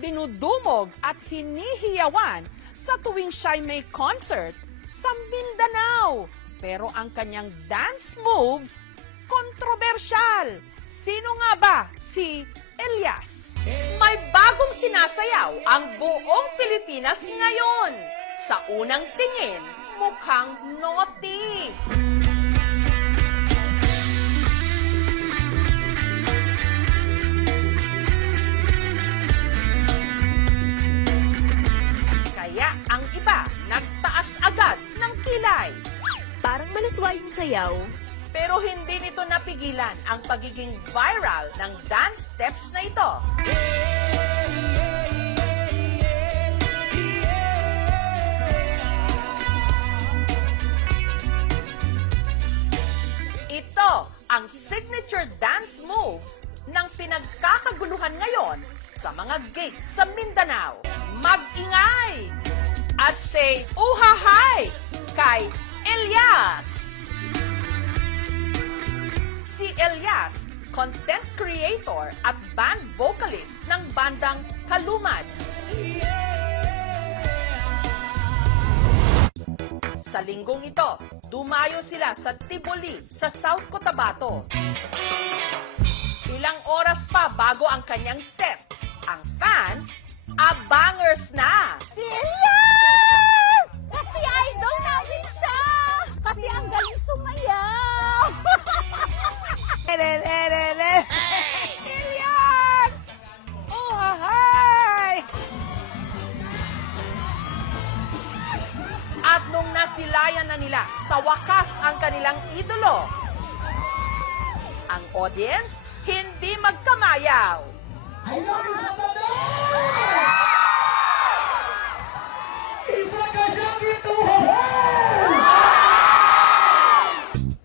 dinudumog at hinihiyawan sa tuwing siya'y may concert sa Mindanao. Pero ang kanyang dance moves, kontrobersyal. Sino nga ba si Elias? May bagong sinasayaw ang buong Pilipinas ngayon. Sa unang tingin, mukhang naughty. Kaya ang iba nagtaas agad ng kilay. Parang malaswa yung sayaw. Pero hindi nito napigilan ang pagiging viral ng dance steps na ito. Ito ang signature dance moves ng pinagkakaguluhan ngayon sa mga gigs sa Mindanao. Mag-ingay at say uhahay kay Elias. Si Elias, content creator at band vocalist ng bandang Kalumad. Sa linggong ito, dumayo sila sa Tiboli sa South Cotabato. Ilang oras pa bago ang kanyang set. Ang fans, abangers na! Si Elias! Kasi idol namin siya! Kasi ang galing sumayaw! Elias! Oh, hi! At nung nasilayan na nila, sa wakas ang kanilang idolo, ang audience hindi magkamayaw. I love you, Saturday! Isa ka siya dito!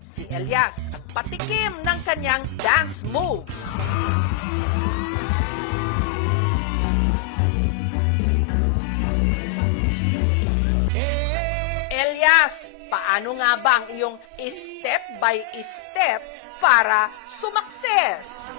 Si Elias patikim ng kanyang dance moves. Elias, paano nga ba ang iyong step by step para sumakses?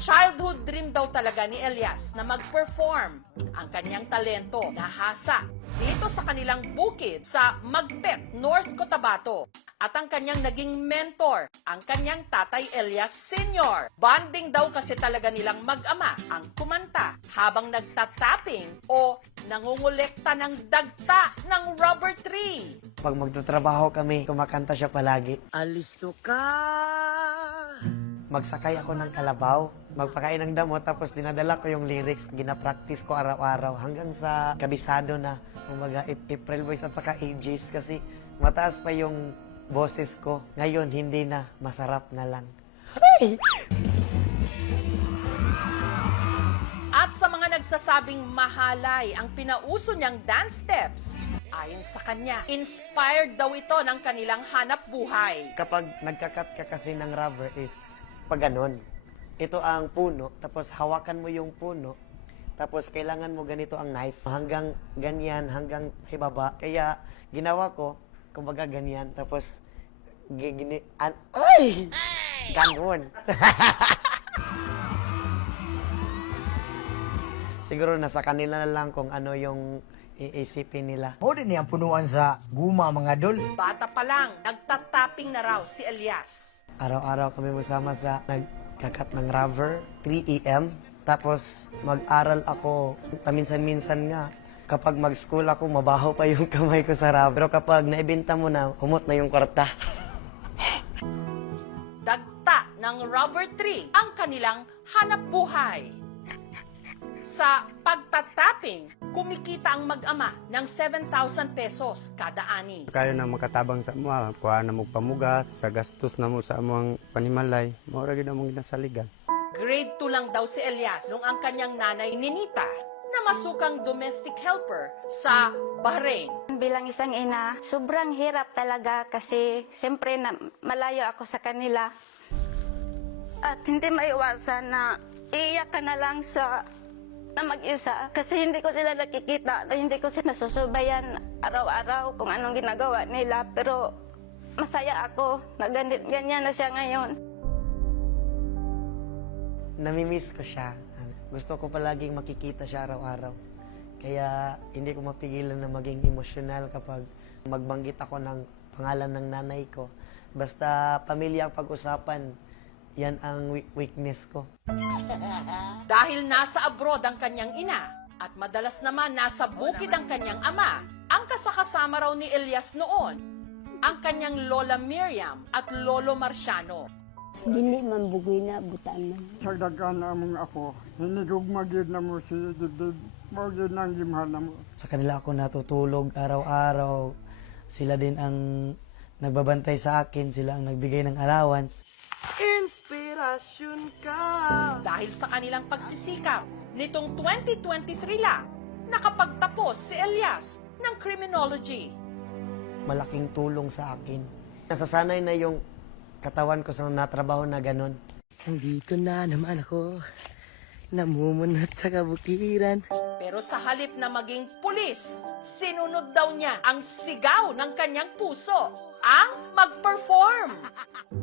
Childhood dream daw talaga ni Elias na mag-perform. Ang kanyang talento nahasa dito sa kanilang bukid sa Magpet, North Cotabato. At ang kanyang naging mentor, ang kanyang tatay Elias Sr. Bonding daw kasi talaga nilang mag-ama ang kumanta habang nagtatapping o nangungulekta ng dagta ng rubber tree. Pag magtatrabaho kami, kumakanta siya palagi. Alisto ka! Magsakay ako ng kalabaw, magpakain ng damo, tapos dinadala ko yung lyrics, ginapractice ko araw-araw hanggang sa kabisado na, kumbaga, April Boys at saka AJs kasi mataas pa yung boses ko. Ngayon, hindi na, masarap na lang. Ay! At sa mga nagsasabing mahalay ang pinauso niyang dance steps, ayon sa kanya, inspired daw ito ng kanilang hanap buhay. Kapag nagkakat ka kasi ng rubber is pag ganon. Ito ang puno, tapos hawakan mo yung puno, tapos kailangan mo ganito ang knife, hanggang ganyan, hanggang ibaba. Kaya ginawa ko, kumbaga ganyan, tapos ay! Ganon. Siguro nasa kanila na lang kung ano yung iisipin nila. O din niyang punuan sa guma mga dol. Bata pa lang, nagtatapping na raw si Elias. Araw-araw kami masama sa nagkakat ng rubber, 3 AM. Tapos mag-aral ako, paminsan-minsan nga. Kapag mag-school ako, mabaho pa yung kamay ko sa rubber. Pero kapag naibenta mo na, humot na yung kwarta. Dagta ng rubber tree ang kanilang hanap buhay. Sa pagtatapping, kumikita ang mag-ama ng 7,000 pesos kada ani. Kayo na makatabang sa mga, kuha na mo pamugas, sa gastos na mo sa among panimalay, maura gid among ginasaligan. Grade 2 lang daw si Elias nung ang kanyang nanay Ninita na masukang domestic helper sa Bahrain. Bilang isang ina, sobrang hirap talaga kasi siyempre na malayo ako sa kanila. At hindi maiwasan na iiyak ka na lang na mag-isa kasi hindi ko sila nakikita, hindi ko sila nasusubayan araw-araw kung anong ginagawa nila, pero masaya ako na ganyan na siya ngayon. namimiss ko siya. Gusto ko palaging makikita siya araw-araw. Kaya hindi ko mapigilan na maging emosyonal kapag magbanggit ako ng pangalan ng nanay ko. Basta pamilya ang pag-usapan, yan ang weakness ko. Dahil nasa abroad ang kanyang ina at madalas naman nasa bukid ang kanyang ama, ang kasakasama raw ni Elias noon, ang kanyang Lola Miriam at Lolo Marciano. Dili man bugoy na butaan man. Sa dagan among ako, hinigugmag yun na mo si Dibdib, magin ang gimhan na mo. Sa kanila ako natutulog araw-araw. Sila din ang nagbabantay sa akin, sila ang nagbigay ng allowance. Inspirasyon ka. Dahil sa kanilang pagsisikap, nitong 2023 lang, nakapagtapos si Elias ng criminology. Malaking tulong sa akin. Nasasanay na yung katawan ko sa natrabaho na ganun. Nandito na naman ako, namumunot sa kabukiran. Pero sa halip na maging pulis, sinunod daw niya ang sigaw ng kanyang puso, ang mag-perform.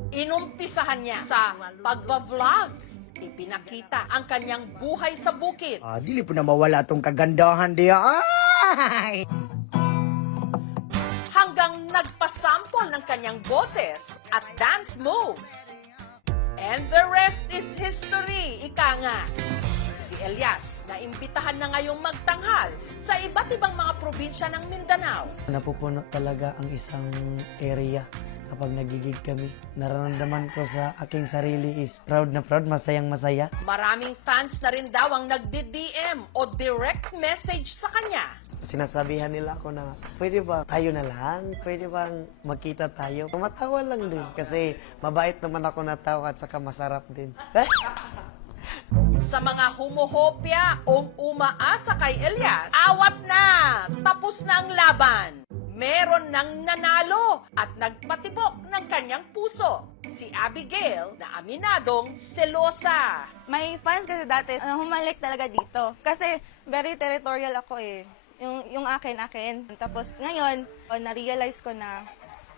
Inumpisahan niya sa pagba-vlog. Ipinakita ang kanyang buhay sa bukid. Dili po na mawala tong kagandahan diya. Ay! Hanggang nagpasample ng kanyang boses at dance moves. And the rest is history, ika nga. Si Elias na imbitahan na ngayong magtanghal sa iba't ibang mga probinsya ng Mindanao. Napupuno talaga ang isang area kapag nagigig kami. Nararamdaman ko sa aking sarili is proud na proud, masayang masaya. Maraming fans na rin daw ang nagdi-DM o direct message sa kanya. Sinasabihan nila ako na, pwede ba tayo na lang? Pwede bang magkita tayo? Matawa lang din kasi mabait naman ako na tao at saka masarap din. Sa mga humuhopya o umaasa kay Elias, awat na! Tapos na ang laban! Meron nang nanalo at nagpatibok ng kanyang puso. Si Abigail na aminadong selosa. May fans kasi dati, humalik talaga dito. Kasi very territorial ako eh. Yung akin. Tapos ngayon, na-realize ko na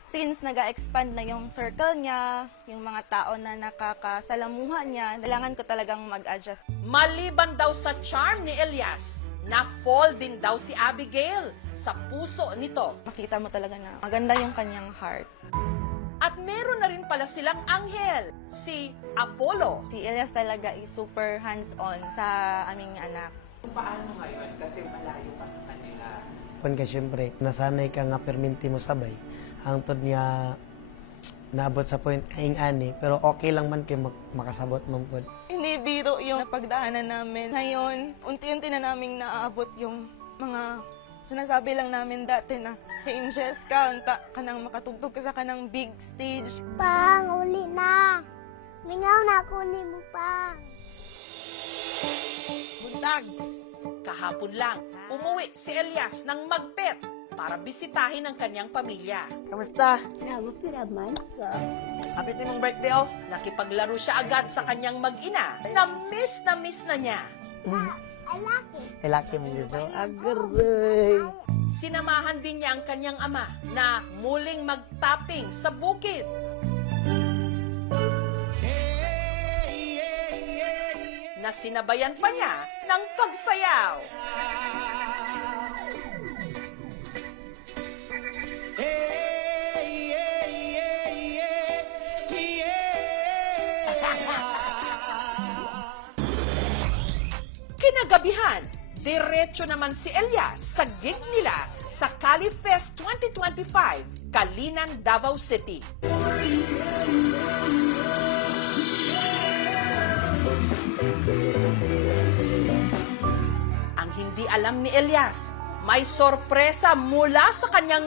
since nag-expand na yung circle niya, yung mga tao na nakakasalamuhan niya, kailangan ko talagang mag-adjust. Maliban daw sa charm ni Elias, na-fall din daw si Abigail sa puso nito. Makita mo talaga na maganda yung kanyang heart. At meron na rin pala silang anghel, si Apollo. Si Elias talaga is super hands-on sa aming anak. Paano ngayon? Kasi malayo pa sa kanila. Kung ka syempre, nasanay ka nga perminti mo sabay. Hangtod niya naabot sa point kaing ani, pero okay lang man kayo makasabot mo po. Hindi biro yung napagdaanan namin. Ngayon, unti-unti na naming naaabot yung mga sinasabi lang namin dati na, hey, Inges ka, unta ka nang makatugtog ka sa kanang big stage. Pang, uli na. Mingaw na ako ni mo, Pang. Buntag! Kahapon lang, umuwi si Elias ng Magpet para bisitahin ang kanyang pamilya. Kamusta? Nagupiraman ka. Happy din mong birthday, oh! Nakipaglaro siya agad sa kanyang mag-ina na miss na niya. I like it. Laki mo gusto? Agaray! Sinamahan din niya ang kanyang ama na muling mag-tapping sa bukid. Na sinabayan pa niya ng pagsayaw. Kinagabihan, diretso naman si Elias sa gig nila sa Cali Fest 2025, Kalinan, Davao City. Ang hindi alam ni Elias, may sorpresa mula sa kanyang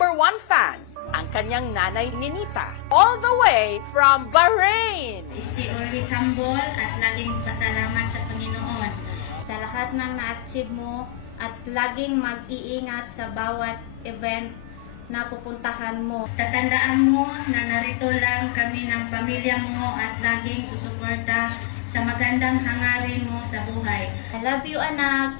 #1 fan, ang kanyang nanay Ninita, all the way from Bahrain. Stay always humble at laging pasalamat sa Panginoon sa lahat ng na-achieve mo at laging mag-iingat sa bawat event na pupuntahan mo. Tatandaan mo na narito lang kami ng pamilya mo at laging susuporta sa magandang hangarin mo sa buhay. I love you, anak.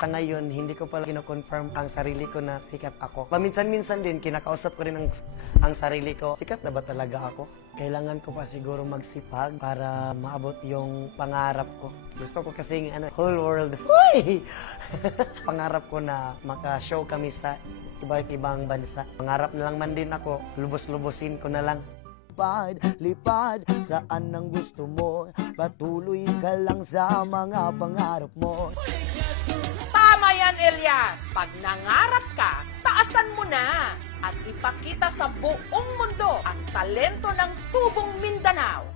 Sa ngayon, hindi ko pala kino-confirm ang sarili ko na sikat ako. Paminsan-minsan din, kinakausap ko rin ang sarili ko. Sikat na ba talaga ako? Kailangan ko pa siguro magsipag para maabot yung pangarap ko. Gusto ko kasing whole world. Uy! Pangarap ko na maka-show kami sa iba't ibang bansa. Pangarap na lang man din ako, lubos-lubosin ko na lang. Lipad, saan ang gusto mo? Patuloy ka lang sa mga pangarap mo. Tama yan, Elias. Pag nangarap ka, taasan mo na at ipakita sa buong mundo ang talento ng Tubong Mindanao.